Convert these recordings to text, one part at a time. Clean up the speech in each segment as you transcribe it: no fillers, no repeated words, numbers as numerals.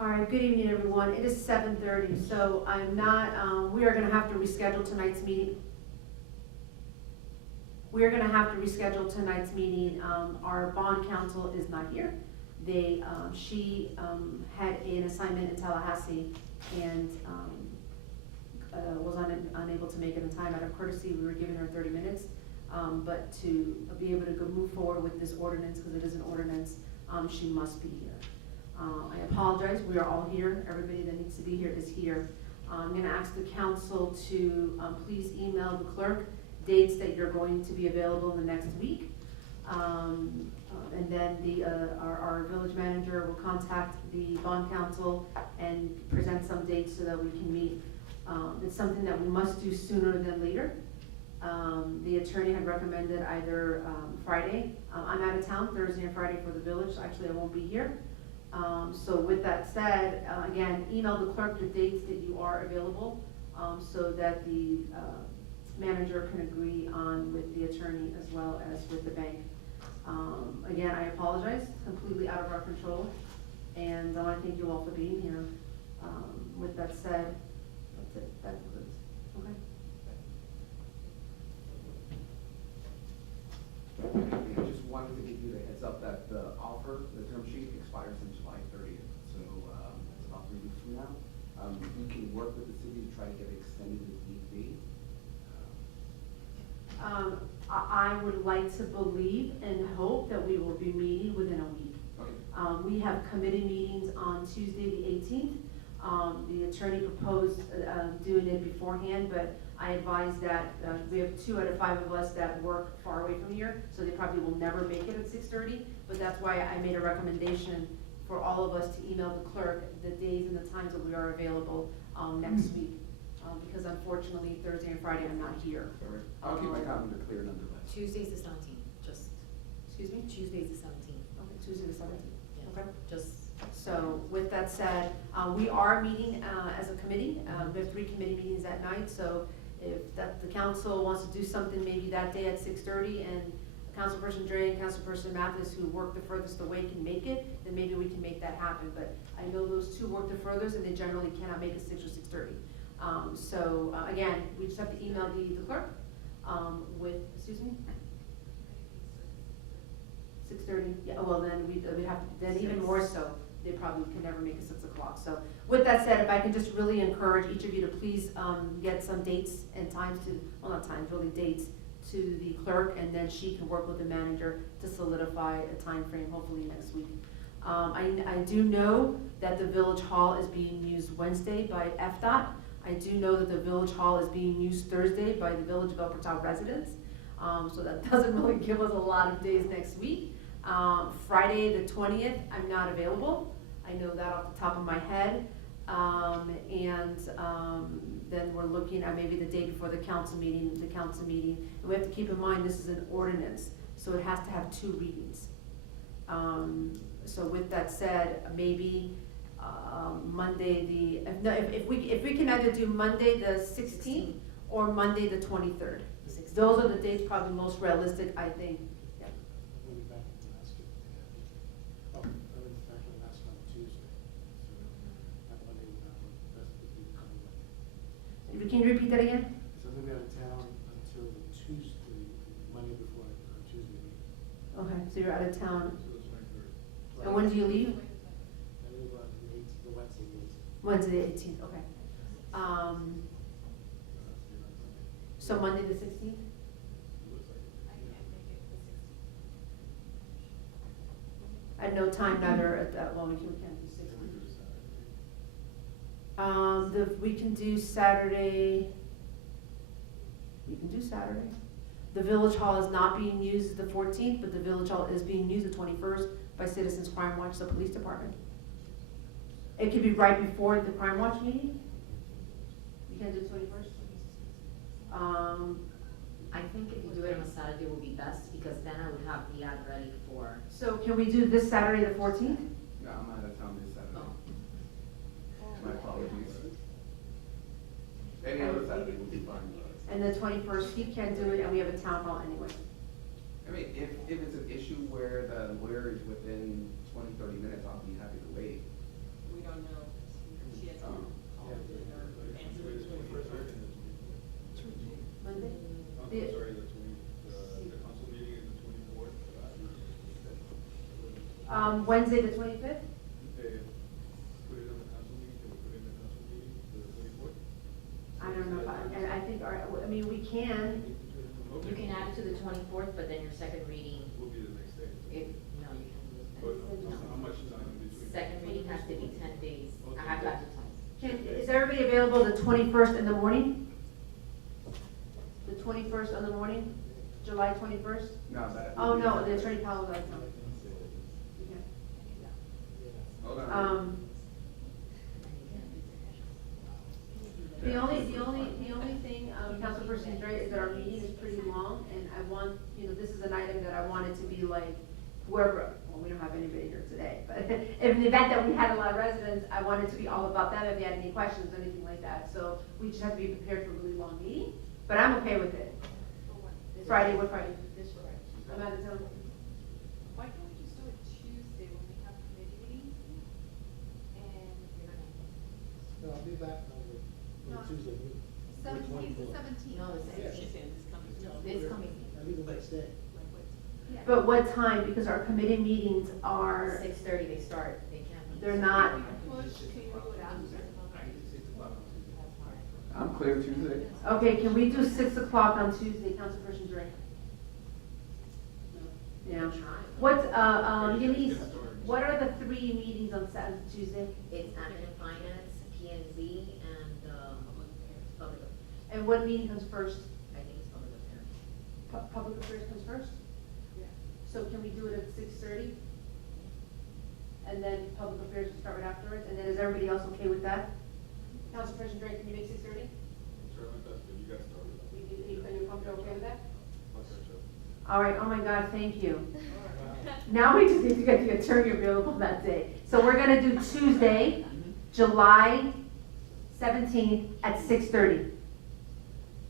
All right, good evening, everyone. It is 7:30, so I'm not, we are gonna have to reschedule tonight's meeting. We are gonna have to reschedule tonight's meeting. Our bond counsel is not here. She had an assignment in Tallahassee and, was unable to make it in time. Out of courtesy, we were giving her 30 minutes. But to be able to move forward with this ordinance, because it is an ordinance, she must be here. I apologize, we are all here, everybody that needs to be here is here. I'm gonna ask the council to please email the clerk dates that you're going to be available in the next week. And then our village manager will contact the bond council and present some dates so that we can meet. It's something that we must do sooner than later. The attorney had recommended either Friday. I'm out of town Thursday and Friday for the village, so actually I won't be here. So with that said, again, email the clerk the dates that you are available, so that the manager can agree on with the attorney as well as with the bank. Again, I apologize, completely out of our control, and I want to thank you all for being here. With that said, that's it, that concludes. Okay. I just wanted to give you the heads up that the offer, the term sheet expires in July 30th, so that's about 3 weeks from now. We can work with the city to try to get it extended if need be. I would like to believe and hope that we will be meeting within a week. Okay. We have committee meetings on Tuesday, the 18th. The attorney proposed doing it beforehand, but I advise that we have 2 out of 5 of us that work far away from here, so they probably will never make it at 6:30. But that's why I made a recommendation for all of us to email the clerk the days and the times that we are available next week. Because unfortunately, Thursday and Friday I'm not here. I'll keep my calendar clear nonetheless. Tuesday's the 17th, just. Excuse me? Tuesday's the 17th. Okay, Tuesday the 17th. Yeah. Okay. Just. So with that said, we are meeting as a committee. We have 3 committee meetings at night, so if the council wants to do something maybe that day at 6:30 and Councilperson Dre and Councilperson Mathis, who work the furthest away, can make it, then maybe we can make that happen. But I know those 2 work the furthest and they generally cannot make it 6 or 6:30. So again, we just have to email the clerk with, excuse me? 6:30, yeah, well then we'd have, then even more so, they probably can never make it 6 o'clock. So with that said, if I can just really encourage each of you to please get some dates and times to, well not times, really dates to the clerk, and then she can work with the manager to solidify a time frame, hopefully next week. I do know that the Village Hall is being used Wednesday by FDOT. I do know that the Village Hall is being used Thursday by the Village of El Portal residents. So that doesn't really give us a lot of days next week. Friday the 20th, I'm not available. I know that off the top of my head. Then we're looking at maybe the day before the council meeting. And we have to keep in mind, this is an ordinance, so it has to have 2 readings. So with that said, maybe Monday if we can either do Monday the 16th or Monday the 23rd. Those are the dates probably most realistic, I think. Yeah. We'll be back in Alaska. Oh, I went back in Alaska on Tuesday. So that Monday will not work. That's the week coming Monday. Can you repeat that again? So I'm gonna be out of town until the Tuesday, Monday before our Tuesday meeting. Okay, so you're out of town. So the 23rd. And when do you leave? I leave on the Wednesday, the 18th. Wednesday the 18th, okay. So Monday the 16th? At no time, neither at that, well, we can't do 16th. We can do Saturday. We can do Saturday. The Village Hall is not being used the 14th, but the Village Hall is being used the 21st by Citizens Crime Watch, the police department. It could be right before the Crime Watch meeting. You can do the 21st? I think if you do it on a Saturday will be best, because then I would have the ad ready for. So can we do this Saturday the 14th? No, I'm out of town this Saturday. Oh. My apologies. Any other Saturday would be fine. And the 21st, he can't do it, and we have a town hall anyway. I mean, if it's an issue where the lawyer is within 20, 30 minutes, I'll be happy to wait. We don't know. She has Um, called in or answered. Monday? I'm The- sorry, the council meeting is the 24th. Wednesday, the 25th? Put it on the council meeting, can we put it in the council meeting, the 24th? I don't know, I think, I mean, we can, You can add it to the 24th, but then your second reading, Will be the next day. no, you can't do But it. No. how much time in between? Second reading has to be 10 days. I have to advertise. is everybody available the 21st in the morning? The 21st in the morning, July 21st? No, that. Oh, no, the Attorney Powell does come. Hold on. The only thing, Councilperson Dre, is that our meeting is pretty long, and I want, this is an item that I wanted to be like, whoever, well, we don't have anybody here today, but in the event that we had a lot of residents, I wanted it to be all about them, if you had any questions, or anything like that, so we just have to be prepared for a really long meeting, but I'm okay with it. Friday, what Friday? This Friday. I'm out of town. Why can't we just do it Tuesday when we have committee meetings? And you're not. No, I'll be back on the Tuesday meeting. Seventeenth, the 24th. seventeenth. No, Yeah. She's saying this coming. This coming. I leave the next day. But what time, because our committee meetings are, 6:30 they start, they can't be. They're not- Push, can you do it after? I'm clear Tuesday. okay, can we do 6 o'clock on Tuesday, Councilperson Dre? Yeah. What, Denise, what are the 3 meetings on Saturday, Tuesday? It's admin and finance, P and Z, and, public, And what meeting comes first? I think it's public affairs. Public affairs comes first? Yeah. So can we do it at 6:30? And then public affairs will start right afterwards, and then is everybody else okay with that? Councilperson Dre, can you make 6:30? I'm sorry about that, but you guys started. Are you comfortable, okay with that? I'll catch up. All right, oh my God, thank you. Now we just need to get the attorney available that day. So we're gonna do Tuesday, July 17th at 6:30.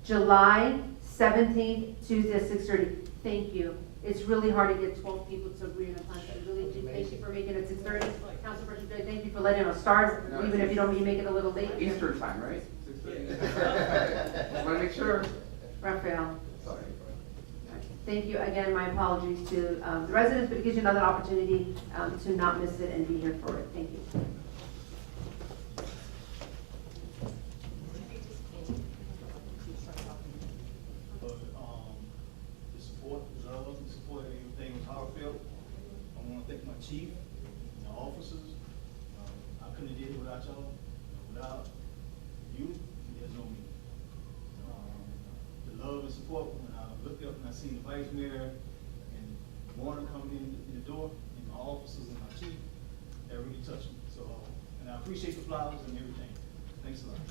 July 17th, Tuesday at 6:30. Thank you. It's really hard to get 12 people to agree on a time. I really do thank you for making it 6:30. Councilperson Dre, thank you for letting us start, No, even if you don't, you make it a little late. Eastern time, right? 6:30? Just wanna make sure. Raphael. Sorry. Thank you again, my apologies to the residents, but it gives you another opportunity to not miss it and be here for it. Thank you. The support, as I wasn't supporting anything was heartfelt. I wanna thank my chief, my officers. I couldn't have did it without y'all. Without you, there's no me. The love and support, when I looked up and I seen the vice mayor and Warner coming in the door, and my officers and my chief, that really touched me. So, and I appreciate the flowers and everything. Thanks a lot.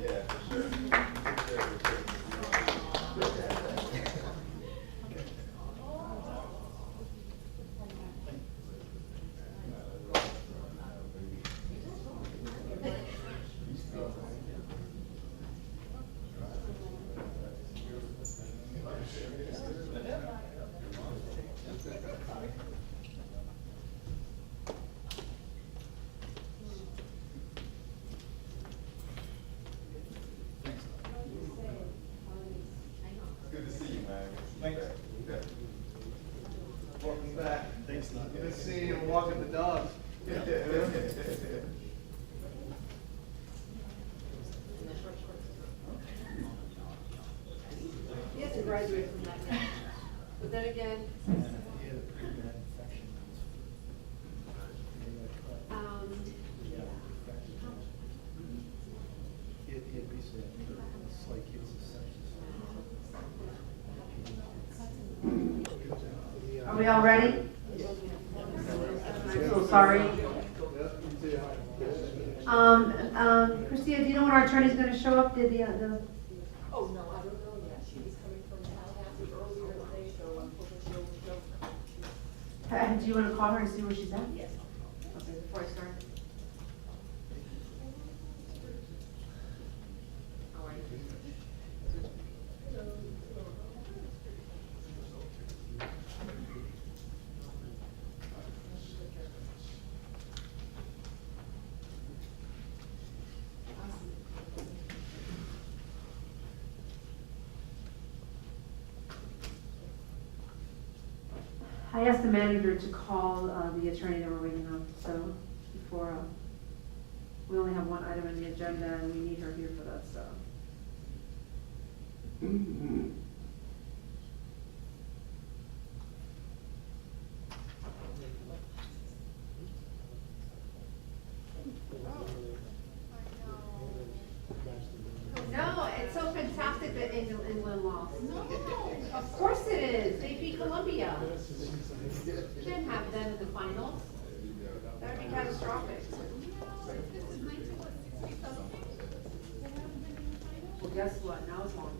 Yeah, for sure. Good to see you, man. Thanks. Welcome back. Thanks a lot. Good to see you walking the dogs. He has to graduate from that now. But then again, are we all ready? I'm so sorry. Christina, do you know when our attorney's gonna show up? Did the, Oh, no, I don't know yet. She was coming from Tallahassee earlier today, so I'm hoping she'll come. do you wanna call her and see where she's at? Yes. Okay, before I start. How are you? I asked the manager to call, the attorney that we're waiting on, so, before, we only have one item on the agenda, and we need her here for that, so. No, it's so fantastic that England lost. No, of course it is, they beat Colombia. Can't have them in the finals, that'd be catastrophic. Well, guess what, now it's on.